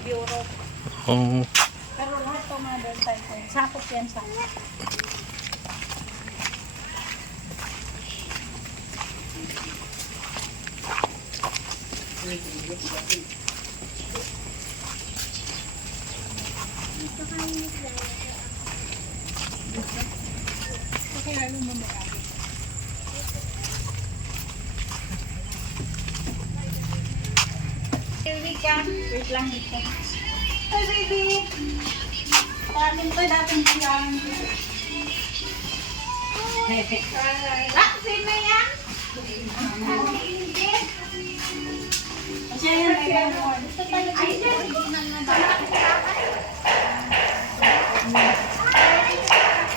Bureau. Oh. Pero lahat ito mga doon tayo. Sakop yan sa wait lang ito. Hi, baby! Tamin ko dating kailangan ko. Sino yan? Hindi. Kasi yan, gusto tayo dito.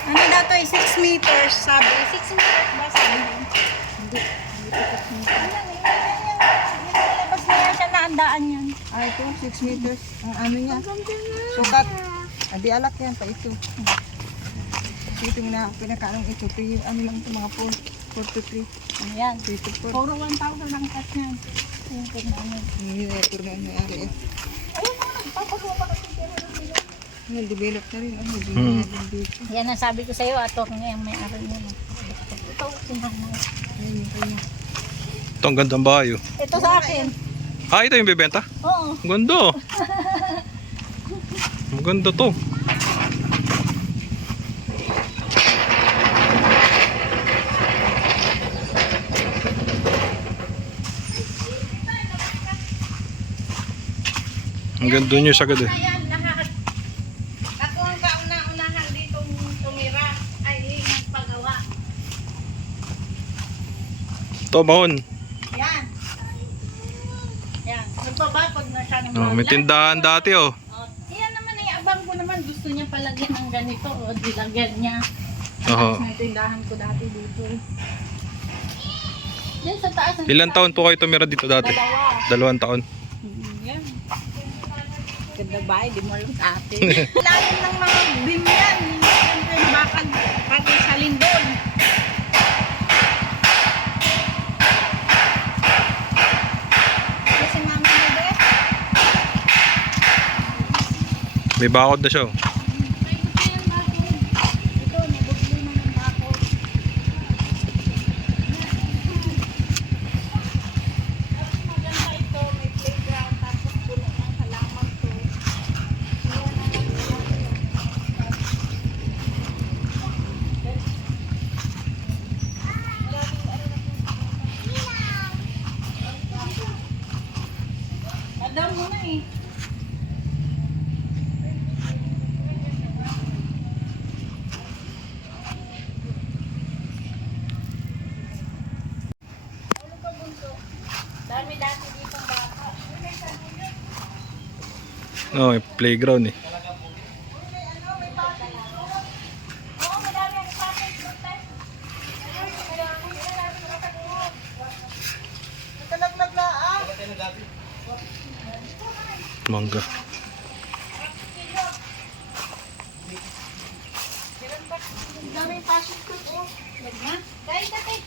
Ano daw to? 6 meters, sabi. 6 meters ba sabi? Hindi. Labas na yan siya na andaan yan. Ah, ito, 6 meters. Ang ano niya. Sukat. Adi alak yan pa ito. Ito na pinakaanong ito. Ano lang ito, mga 4 to 3. Ano yan? 3 to 4. Puro 1,000 ang cut niyan. Ayun po na ano. Hindi na ito rin ang ari. Ayun na, nagpapagawa pa kasi pero Develop na rin. Develop na din dito. yan ang sabi ko sa'yo, ator niya yung may-ari niya. Ito, sinanay. Ayun yung kanya. Ito ang gandang bahay. Oh. Ito sa akin. Ah, ito yung bibenta? Oo. Ang ganda. Ang ganda to. Ang ganda niyo sa ganda. Ayan, lahat. Ako ang kauna-unahan dito tumira. Ay, nagpagawa. Ito, bahon. Yan. Yan. Nagpabakod na siya ng Oh, may tindahan dati oh. Oh, yan naman ay abang ko naman. Gusto niya palagyan ng ganito. O, dilagyan niya. Oo. May tindahan ko dati dito. Yan sa taas. Ilan taon po kayo tumira dito dati? Dalawa. 2 taon. Yan. Ganda ba? Di mo alam sa atin. Lalim ng mga beam yan. Siyempre bakal pati sa lindol. Kasi mama mo ba? May bakod na siya oh. May gusto yan bago. Ito, nabuglo na ng bako. Tapos maganda ito. May playground. Tapos puno ng halaman to. Madam mo na eh. Ano pa bunso? Dami dati dito baka. Oh, may playground eh. Oo, madami ang klase. Nakalaglag na ah. Mangga. Daming passion ko oh. Dahil dati.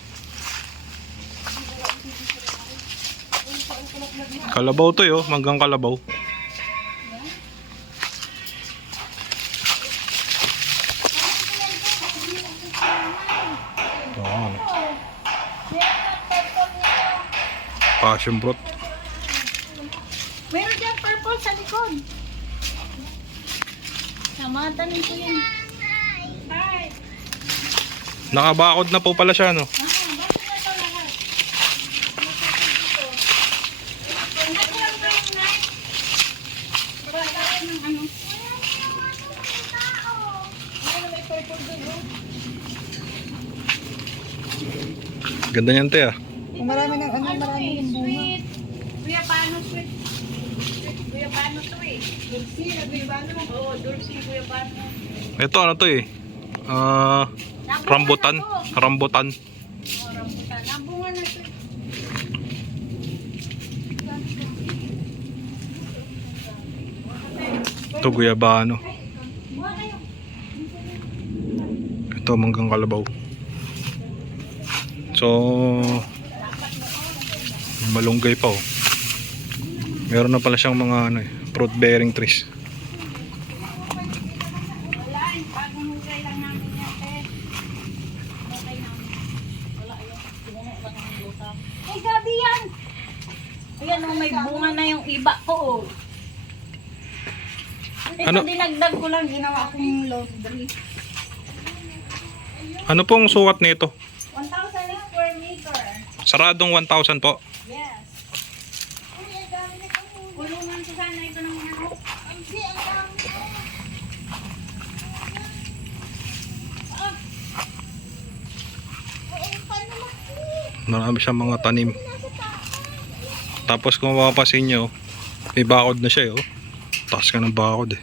Kalabaw to yo, manggang kalabaw. Oh, passion fruit. Meron dyan purple sa likod. Namatanin ko yan. Hi. Nakabakod na po pala siya no. Bakit na ito lahat? Lahat lang ba yung night? Parang ng ano? Ano may purple doon, oh? Ganda niyan te ah. Kung marami ng marami yung bunga. Kuya, paano sweet? Kuya, paano to eh? Dulce, Kuya Bano. Oo, dulce, kuya, paano? Ito ano to eh? Rambutan. Rambutan. Oh, rambutan. Nabunga na to. Ito guyabano. Ito manggang kalabaw. So malunggay pa oh. Meron na pala siyang mga ano eh, fruit bearing trees. Wala, bagong hukay lang namin yan, te. Hukay namin. Wala yun. Puno lang ng luta. Ay, gabi yan! Ayan o, may bunga na yung iba ko oh. Ito Ano? dinagdag ko lang, ginawa kong laundry. Ano pong sukat nito? 1,000 square meter. Saradong 1,000 po. Yes. Kulungan ko sana ito ng manok. Hindi, ang dami. Marami siyang mga tanim. Tapos kung mapapasin nyo, may bakod na siya eh, oh. Taas ka ng bakod eh.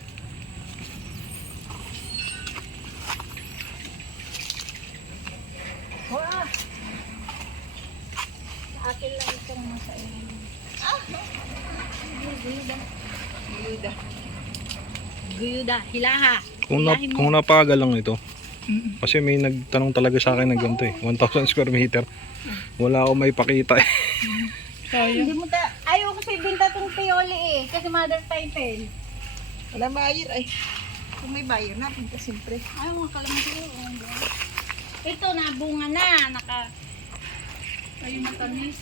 Akin lang itong masaya. Guyuda, hilaha. Kung napagal lang ito. Kasi may nagtanong talaga sa akin ng ganito eh. 1,000 square meter. Wala akong may pakita eh. Hindi mo ayaw kasi binta tong pioli eh. Kasi mother title. Wala buyer ay. Kung may buyer na, pinta siyempre. Ayaw mga kalamansi. Ito na, bunga na. Ay, matamis.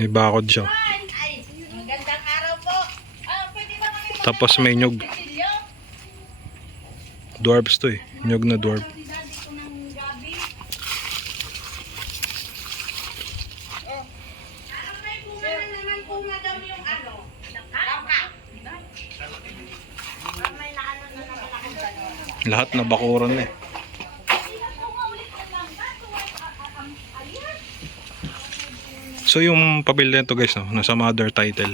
May bakod siya. Ay, magandang araw po. Pwede ba kami Tapos may nyug. magsilyo? Dwarfs to eh. Nyug na dwarf. Si daddy ko ng gabi. Ano may bunga na naman po madam yung ano? Langka. May naano na naman akong gano'n. Lahat na bakuran na eh. So yung pabil nito guys, no, nasa mother title.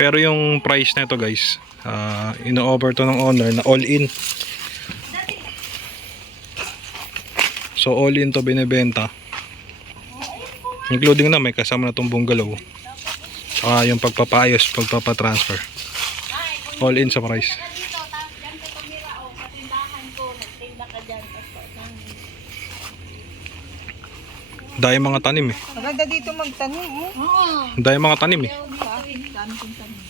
Pero yung price nito guys, ino-offer to ng owner na all in. So all in to binebenta. Including na may kasama na tong bungalow. Saka yung pagpapayos, pagpapatransfer. All in sa price. Dito, tapos dyan ka tumira o katindahan ko. Nagtinda ka dyan. Dahil mga tanim eh. Maganda dito magtanim, oh. Oo. Dahil mga tanim eh. Dami kong tanim.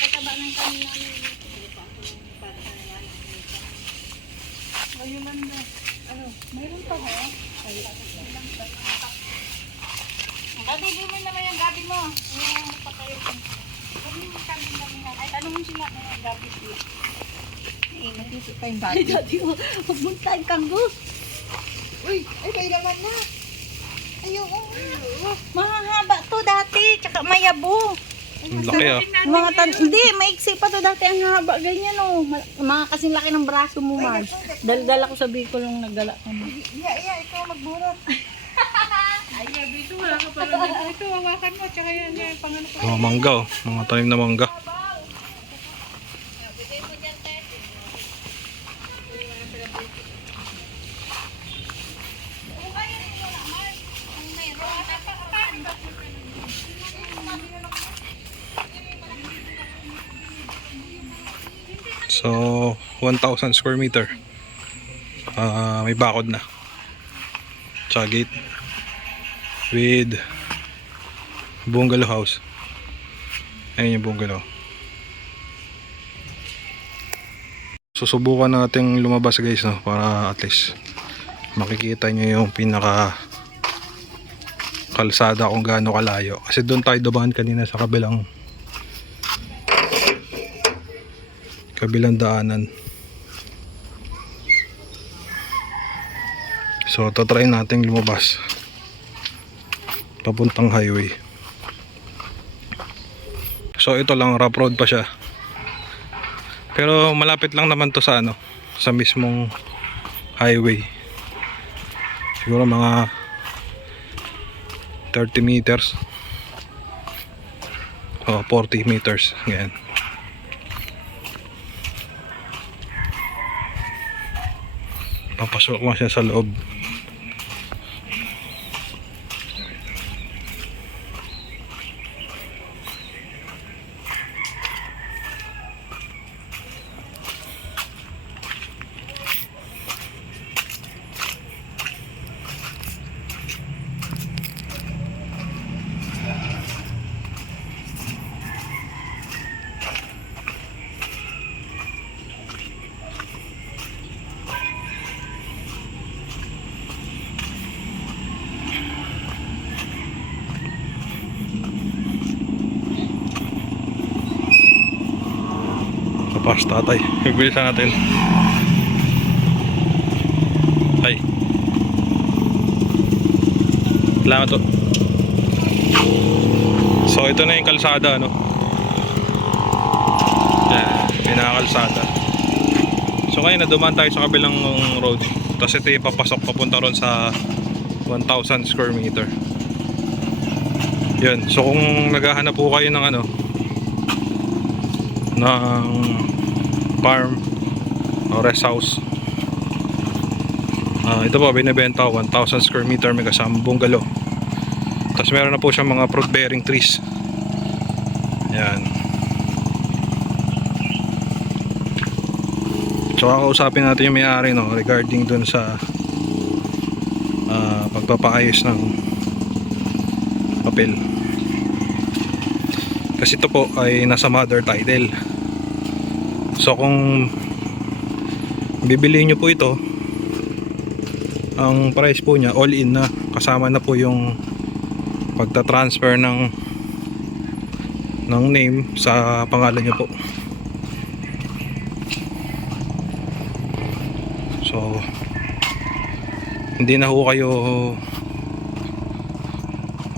Kataba ng kami namin. Ayun lang na. Ano, mayroon pa ha? Gabi, di mo naman yung gabi mo. Yung pa kayo. Kami mo kami namin yan. Ay, tanong mo sila kung yung gabi sila. Nandito tayong dati. Dati mo, huwag mong tayong kanggus. Uy, ay may laman na. Ayoko. Mahahaba to dati, tsaka mayabo. Ang laki ah. Hindi, maiksi pa to dati. Ang haba, ganyan o. Mga kasing laki ng braso mo, Mars. Daldal ako sa Bicol nung nagdala kami. Iya, ikaw magburot. Mga mangga oh. Mga tanim na mangga. So 1,000 square meter. May bakod na. Tsaka gate with bungalow house. Ayun yung bungalow. Susubukan natin lumabas guys, no, para at least makikita nyo yung pinaka kalsada kung gaano kalayo. Kasi doon tayo dumaan kanina sa kabilang daanan. So tatry natin lumabas papuntang highway. So ito lang, rough road pa siya. Pero malapit lang naman to sa ano, sa mismong highway. Siguro mga 30 meters. O 40 meters. Ganyan. Papasok mo siya sa loob. Kapas tatay. Pagbilisan natin. Ay. Salamat to. So ito na yung kalsada, no? Yan, pinakakalsada. So ngayon nadumaan tayo sa kabilang road. Tapos ito yung papasok papunta ron sa 1,000 square meter. Yun. So kung naghahanap po kayo ng ano, ng farm o rest house, ito po binibenta 1,000 square meter, may kasamang bungalow. Tapos meron na po siyang mga fruit bearing trees. Yan. So kakausapin natin yung may-ari, no, regarding dun sa pagpapaayos ng papel. Kasi ito po ay nasa mother title. So kung bibili nyo po ito, ang price po niya all in na, kasama na po yung pagta-transfer ng name sa pangalan nyo po. So hindi na ho kayo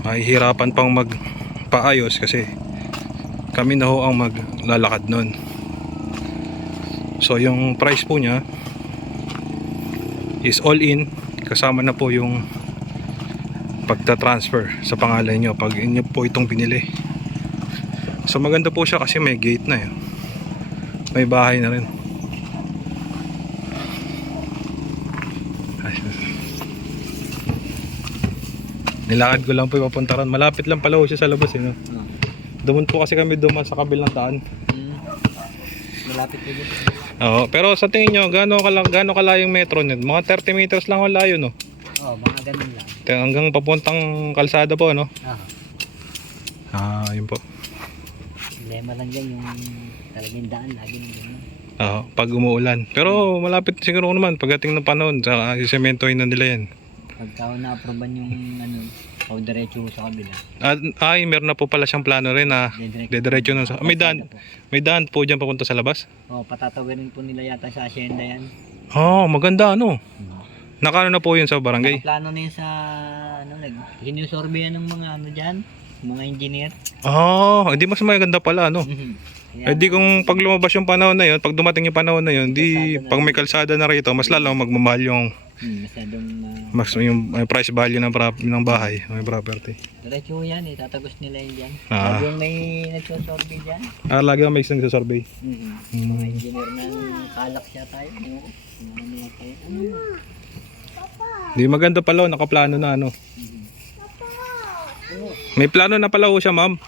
mahihirapan pang magpaayos kasi kami na ho ang maglalakad nun. So yung price po niya is all in, kasama na po yung pagta-transfer sa pangalan nyo pag inyo po itong binili. So maganda po siya kasi may gate na eh. May bahay na rin. Nilakad ko lang po papunta ron. Malapit lang pala ho siya sa labas eh, no? Dumun po kasi kami duman sa kabilang daan. Malapit po dito. Oo, pero sa tingin nyo, gaano kalayong metro nito? Mga 30 meters lang ang layo, no? Oo, mga ganun lang. Hanggang papuntang kalsada po, no? Yun po. Problema lang dyan yung talagang daan, lagi ng ganun. Oo, pag umuulan. Pero malapit siguro naman, pagdating ng panahon, sa sisementohin na nila yan. Pagka na-aproban yung ano, o diretso sa kabila. Ay, meron na po pala siyang plano rin na dediretso na sa... May daan po dyan papunta sa labas? Oo, patatawirin po nila yata sa asyenda yan. Maganda, ano? Nakano na po yun sa barangay? Plano na yun sa, ano, sinusorbeyan ng mga ano dyan, mga engineer. Hindi mas maganda pala, ano? Di kung pag lumabas yung panahon na yun, pag dumating yung panahon na yun, pag may kalsada na rito, mas lalo magmamahal yung mas yung price value ng bahay, may property. Diretso yan eh, tatagos nila yun dyan. Lagi yung may nagsosorbe dyan. Lagi yung may nagsosurvey. Mga engineer na kalak siya tayo. Di maganda pala, nakaplano na ano. May plano na pala siya, ma'am.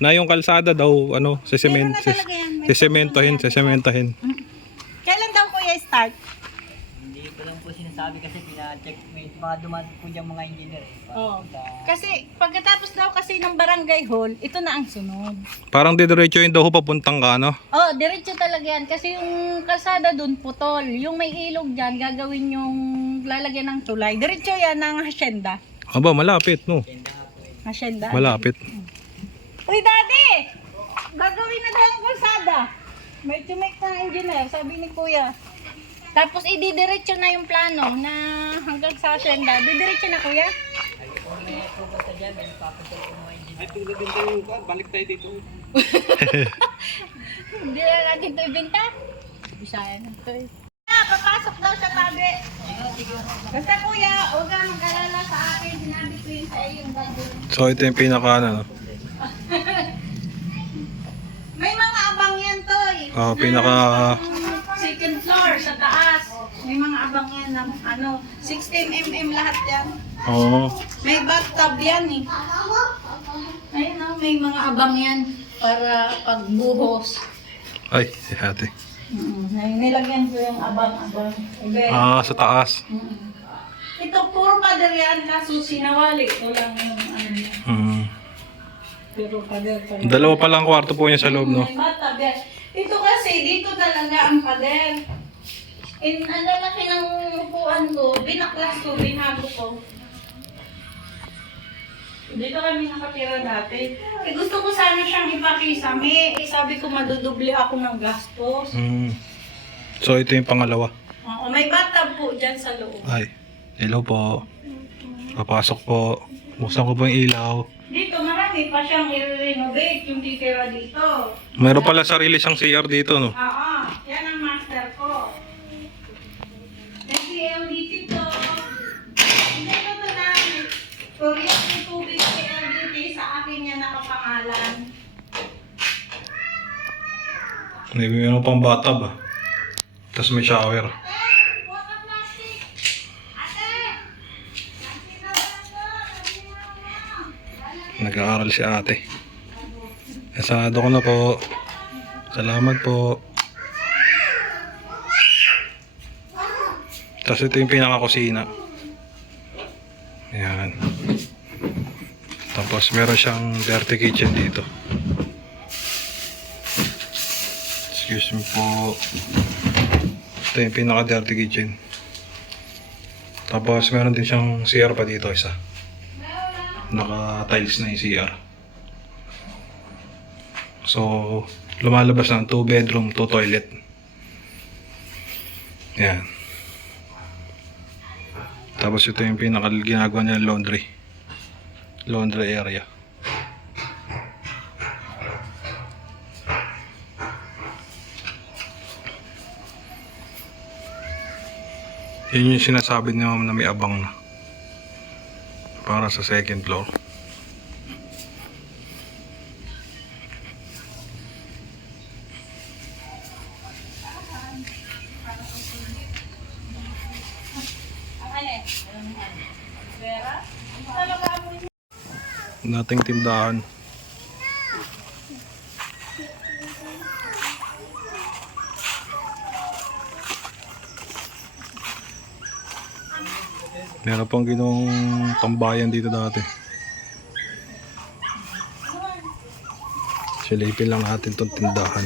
Na yung kalsada daw, ano, sesementahin. Kailan daw kuya start? Hindi ko lang po sinasabi kasi pina-check, may mga dumaan po dyan mga engineer eh. Kasi pagkatapos daw kasi ng barangay hall, ito na ang sunod. Parang didiretso yun daw papuntang ka, ano? Diretso talaga yan. Kasi yung kalsada dun putol. Yung may ilog dyan, gagawin yung lalagyan ng tulay. Diretso yan ng hasyenda. Aba, malapit, no? Hasyenda. Malapit. Uy, daddy! Gagawin na daw ang kalsada. May tumik na engineer, sabi ni kuya. Tapos ididiretso na yung plano na hanggang sa hasyenda. Didiretso na kuya? Ay, tulad din tayo, balik tayo dito. Hindi na natin ito ibenta. Bisaya na ito eh. Papasok daw siya, tabi. Basta kuya, huwag kang mag-alala sa akin. Sinabi ko yun sa iyo yung gagawin. So ito yung pinaka ano. May mga abang yan, Toy. Pinaka Second floor, sa taas. May mga abang yan ng 16mm lahat yan. May bathtub yan eh. Ayun o, may mga abang yan para pagbuhos. ay, si ate. Nilagyan ko yung abang-abang. Okay. Sa taas. Ito puro pader yan, kaso sinawali ko lang yung ano yan. Pero pader pa rin. Dalawa pa lang kwarto po niya sa loob, no? May bathtub yan. Ito kasi, dito talaga ang pader. Ang lalaki ng upuan ko, binaklas ko, binago ko. Dito kami nakatira dati. Gusto ko sana siyang ipakisame. Sabi ko madudubli ako ng gastos. So ito yung pangalawa. Oo, may bathtub po dyan sa loob. Ay, hello po. Papasok po. Buksan ko po yung ilaw. Dito marami pa siyang i-renovate yung titira dito. Meron pala sarili siyang CR dito, no? Oo, yan ang master ko. May CLD dito. Hindi ko ito na kuryente tubig CLD sa akin yan nakapangalan. Meron pang bathtub, ah. Tapos may shower. Huwag ka plastic! Ate! Nag-aaral si ate. Asado ko na po. Salamat po. Tapos ito yung pinaka-kusina. Ayan. Tapos meron siyang dirty kitchen dito. Excuse me po. Ito yung pinaka-dirty kitchen. Tapos meron din siyang CR pa dito, isa. Naka-tiles na yung CR. So, lumalabas ng 2 bedroom, 2 toilet. Yan. Tapos ito yung ginagawa niya laundry. Laundry area. Yun yung sinasabi ni ma'am na may abang na. Para sa second floor. Nating tindahan. Meron pang ginong tambayan dito dati. Silipin lang natin tong tindahan.